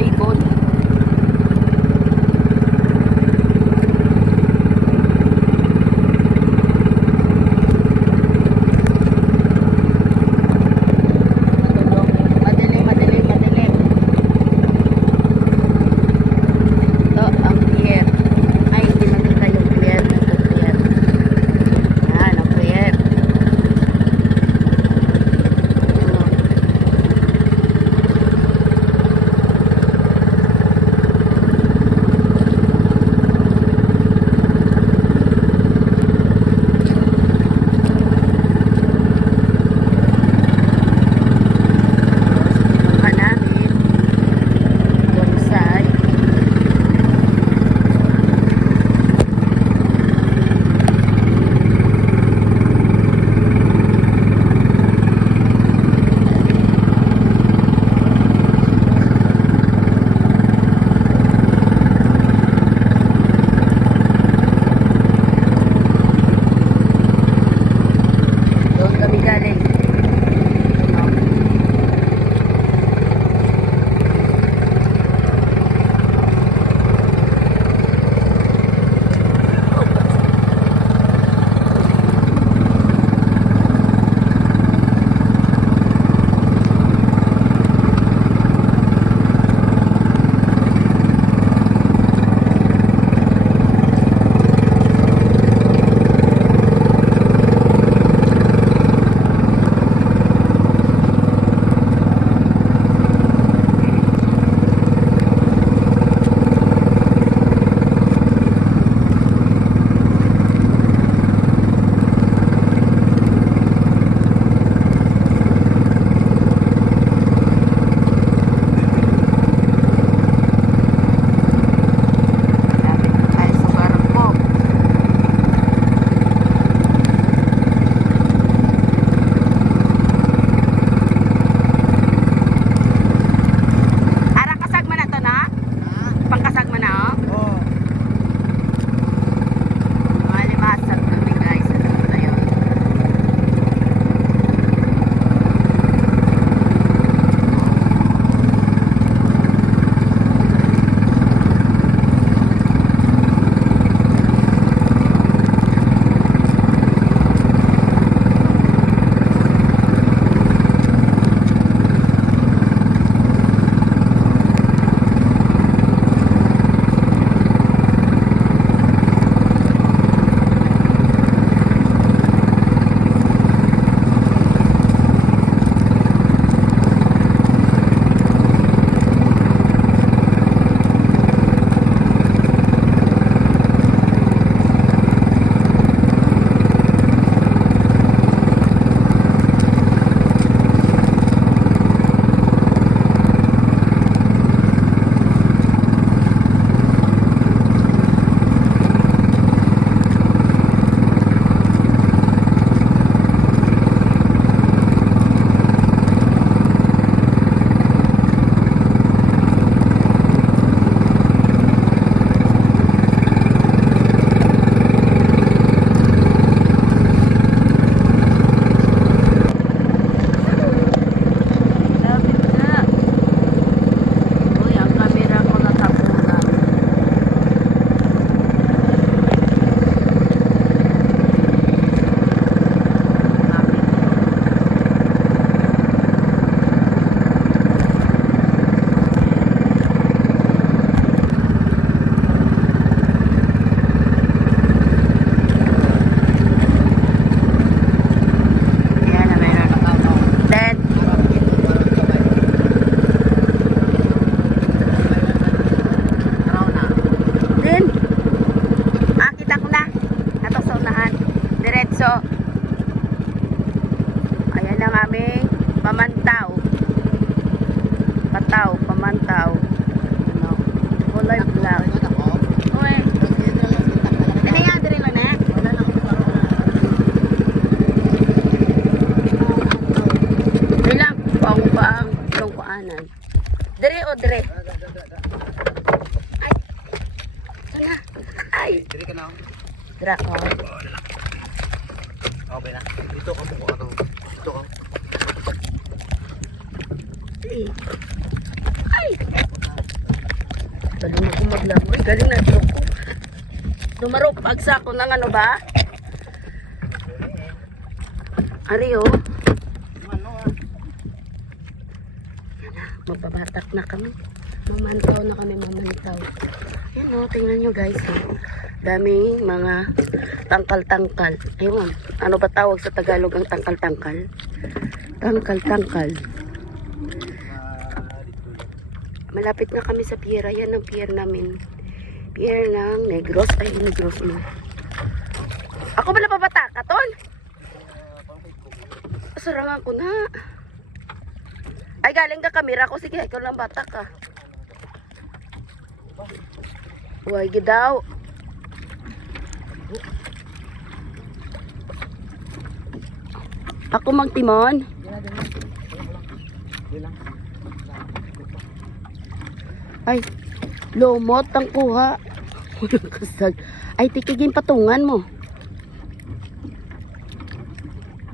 ikot. Madilim, madilim, madilim. Ito ang pier. Ay, hindi makita yung pier. Ito pier. Yan, ang pier. pamantaw. Pataw, pamantaw. Ano? Kulay black. Uy. Ano yan? Dili lang na? Bilang pang itong kuanan. Dere o dere? Ay. Sana. Ay. Dere ka na. Dra ko. Okay na. Ito ka mo. Ito ka. Ay. Galing ako maglamoy. Galing na ito ko. Dumarok pagsa ko ng ano ba? Ari, oh. Magbabatak na kami. Mamantaw na kami, mamantaw. Yan, oh. Tingnan nyo, guys. Oh. Daming mga tangkal-tangkal. Ayun. Ano ba tawag sa Tagalog ang tangkal-tangkal? Tangkal-tangkal. Malapit na kami sa pier. Ayan ang pier namin. Pier ng Negros. Ay, Negros mo. Ako ba napabata? Katon? Sarangan ko na. Ay, galing ka kamera ko. Sige, ikaw lang bata ka. Huwag daw. Ako magtimon. Ay, lumot ang kuha. Kasag. Ay, tikigin patungan mo.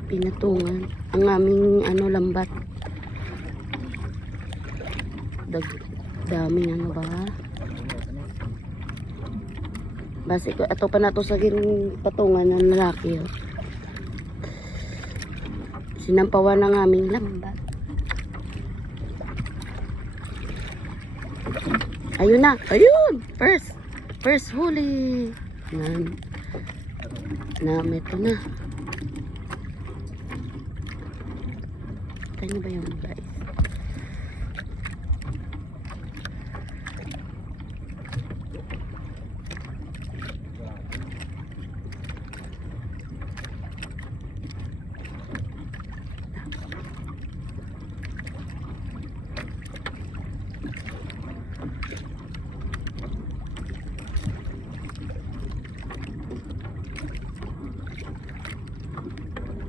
Pinatungan. Ang aming ano lambat. Daming ano ba? Basi ko, ato pa na to sa patungan ng lalaki. Oh. Sinampawan ng aming lambat. Ayun na. Ayun. First huli. Yan. Ito na. Kanya ba yun, guys?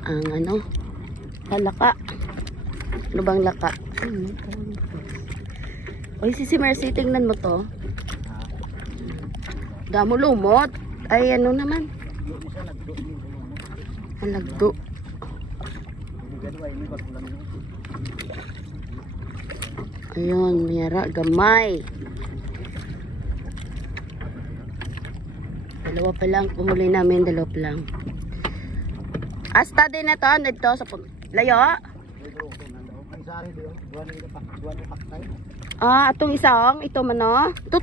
Ang ano? Laka. Ano bang laka? Oy, si Mercy, tingnan mo to. Damo lumot. Ay, ano naman? Ang lagdo. Ayun, mayara, gamay. Dalawa pa lang, pumuli namin, dalawa pa lang. Asta din na to, dito sa layo. Ah, itong isang, ito man no. Ito.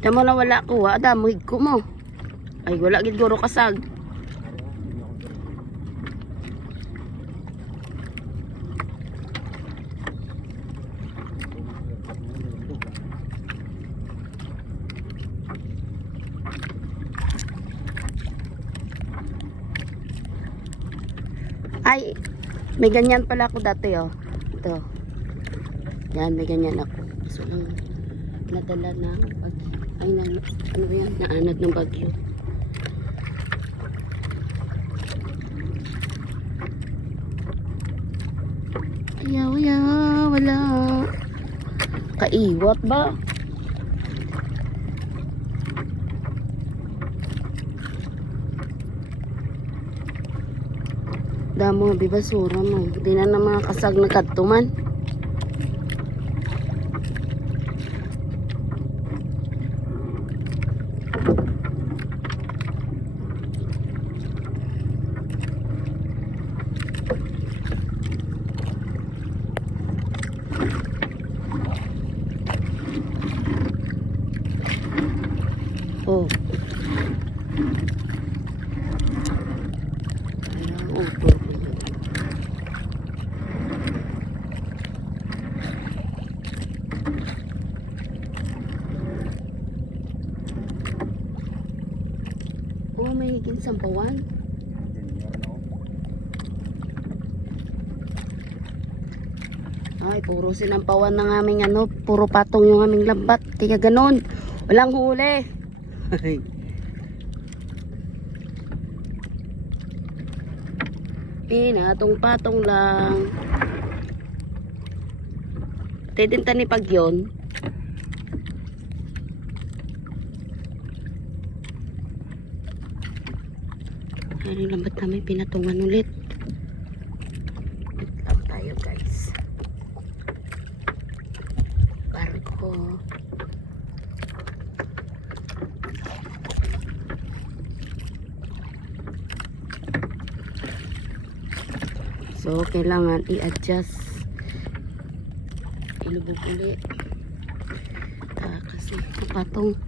Damo na wala ko, damo higko mo. Ay, wala gid guro kasag. Ay, may ganyan pala ako dati, oh. Ito. Yan, may ganyan ako. So, nadala ng bagyo. Ay, ano yan? Naanod ng bagyo. Wala. Kaiwat ba? Damo, bibasura mo. Hindi na mga kasag na kadtuman. Oh. Oh, may higit sampawan. Ay, puro sinampawan ng aming ano, puro patong yung aming lambat. Kaya ganon, walang huli. Pinatong-patong lang. Tidin tani pag yun. Ay, lambat namin pinatungan ulit. Wait lang tayo guys. Barko. So, kailangan i-adjust. Ilubog ulit. Kasi kapatong.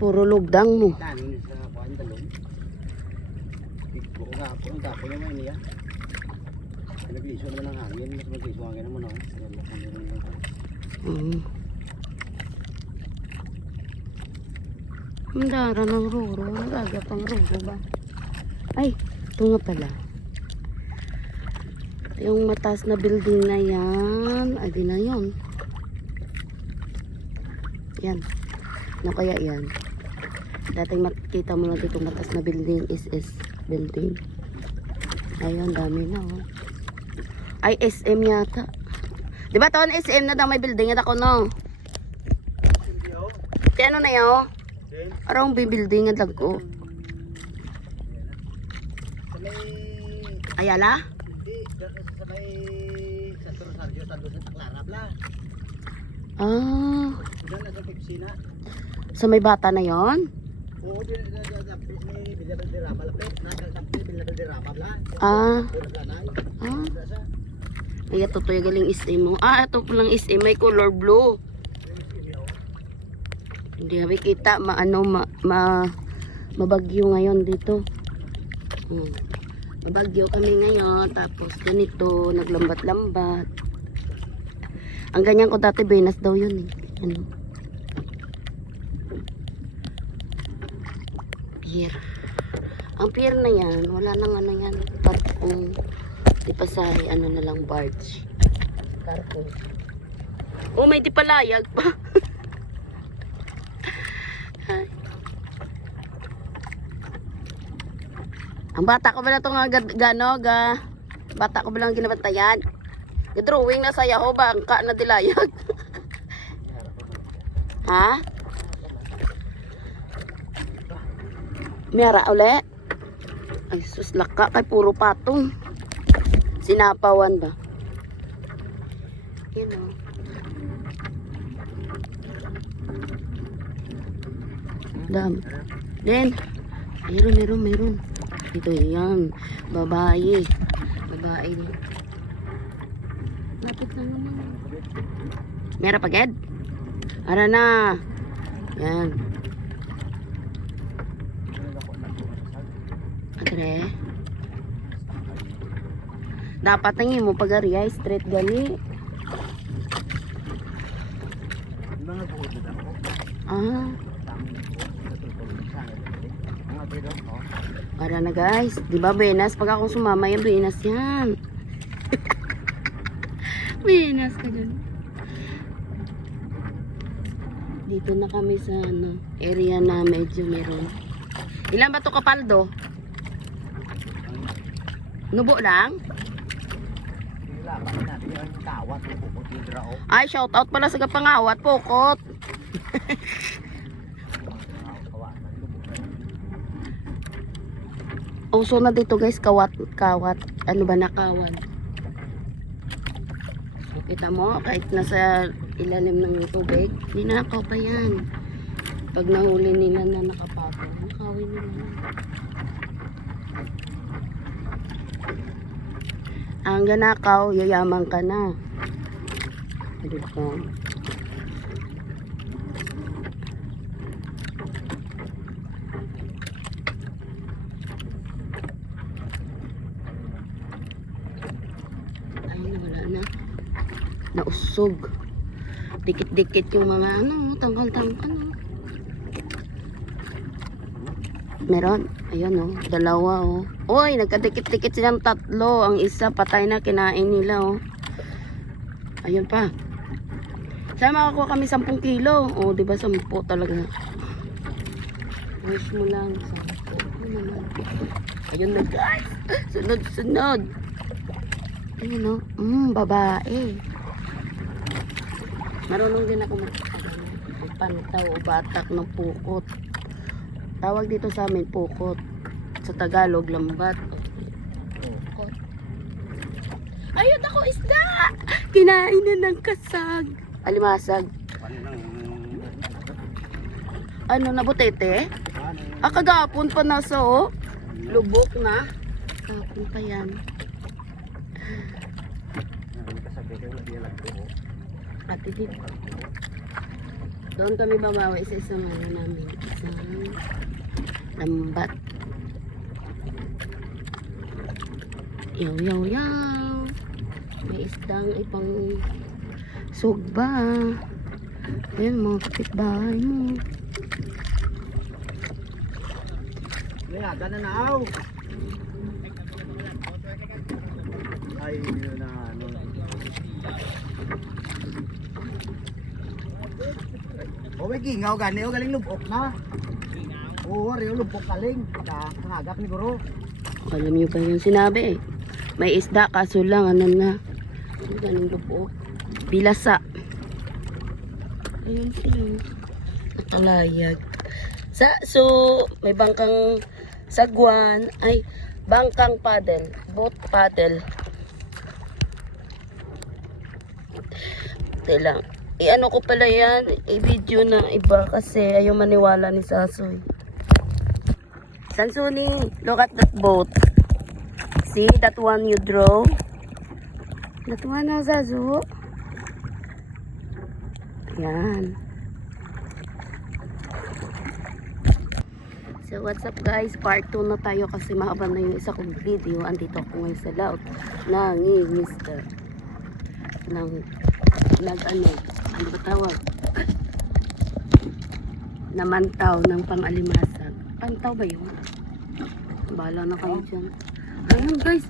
Puro lugdang mo. Kanin sa kuan talon. Buko nga po, ang tapo naman niya. Nag-iso naman ng hangin, mas mag-iso hangin naman ako. Ang dara ng ruro. Nagagapang ruro ba? Ay, ito nga pala. Yung mataas na building na yan. Ay, di na yun. Yan. Ano kaya yan? Dating makikita mo lang dito mataas na building is building. Ayun, dami na oh. Ay, SM yata. Diba taon SM na daw may building at ako no? Di ano na yun? Arang building at lago. Ayala? Hindi, sa may Santo Rosario, Santo Santa Clara, bla. Ah, Diyan na sa Pepsina. sa may bata na yon? Oo, diyan na may Villa Valderrama, lapit. Nakakapit Villa Valderrama, bla. Ah, Lanay. ah. Ay, ito to yung galing SM mo. Ah, ito palang SM may color blue. Hindi kami kita mabagyo ngayon dito. Mabagyo kami ngayon. Tapos ganito, naglambat-lambat. Ang ganyan ko dati, Venus daw yun eh. Ano? Pier. Ang pier na yan, wala nang ano yan. Patong, di pasay, ano na lang, barge. Cargo. Oh, may di palayag pa. Ang bata ko ba na ito nga bata ko ba lang ginabantayan? Drawing na saya ho ba? Ang ka na dilayag. Ha? Miyara uli? Ay sus laka kay puro patong. Sinapawan ba? Yun o. Dam. Then, meron. Ito yan. Babae. Lapit lang naman. Meron pa, Ged? Ara na. Yan. Adre. Dapat nangin mo pag-ari ay straight gali. Mga buod na ako. Ah. Para na guys, di ba Venus? Pag ako sumama yung Venus yan. Venus ka dun. Dito na kami sa ano, area na medyo meron. Ilan ba to kapaldo? Nubo lang? Ay, shout out pala sa kapangawat, pokot. Uso na dito guys, kawat. Ano ba nakawan? So, kita mo, kahit nasa ilalim ng tubig, ninakaw pa yan. Pag nahuli nila na nakapagod, nakawin nila. Ang ganakaw, yayaman ka na. Dito. Nausog. Dikit-dikit yung mga ano, tangkal-tangkal. Meron. Ayan oh, dalawa oh. Oy, nagkadikit-dikit silang tatlo. Ang isa patay na, kinain nila oh. Ayun pa. Sana makakuha kami 10 kilo. O, di ba 10 talaga. Wish mo lang 10. Ano naman? Ayun na guys. Sunod. Ayun o. Babae. Marunong din ako magpantaw o batak ng pukot. Tawag dito sa amin pukot. Sa Tagalog, lambat. Pukot. Ayun ako isda! Kinain na ng kasag. Alimasag. Ano na, butete? Kagapon pa nasa oh. Lubok na. Kapon pa yan. Ate dito. Doon kami babawi sa isang ano namin. Isang lambat. Yaw. May isdang ipang sugba. Ayan mga kapitbahay mo. Layaga na naaw. Ay, yun na ano. O may gingaw gani o galing lubok na. Oo, rin lubok kaling. Kahagap ni Guro. Alam niyo ba yung sinabi eh? May isda kaso lang ano na. Ano ganun lubok? Bilasa. Ayun sila. Nakalayag. So, may bangkang sagwan. Ay, bangkang paddle. Boat paddle. Ito lang. I-ano ko pala yan. I-video na iba kasi ayaw maniwala ni Sasoy. Sansuni, look at that boat. See that one you draw? That one na Sasu. Yan. So what's up guys, part 2 na tayo kasi mahaba na yung isa kong video. Andito ako ngayon sa laut. Nangingisda. Ano ba tawag? Namantaw ng pang-alimasag. Pantaw ba yun? Bahala na kayo dyan. Ayun guys,